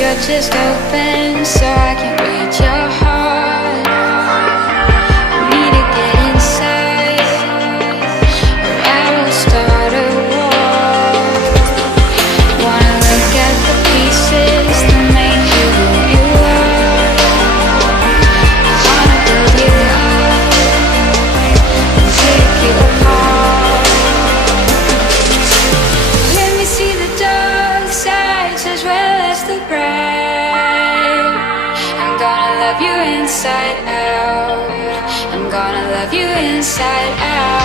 you're just open, so I can read your heart. I need to get inside, or I will start a war. Wanna look at the pieces that make you who you are. I wanna build you up and take you apart. Let me see the dark sides as well as the bright. I'm gonna love you inside out. I'm gonna love you inside out.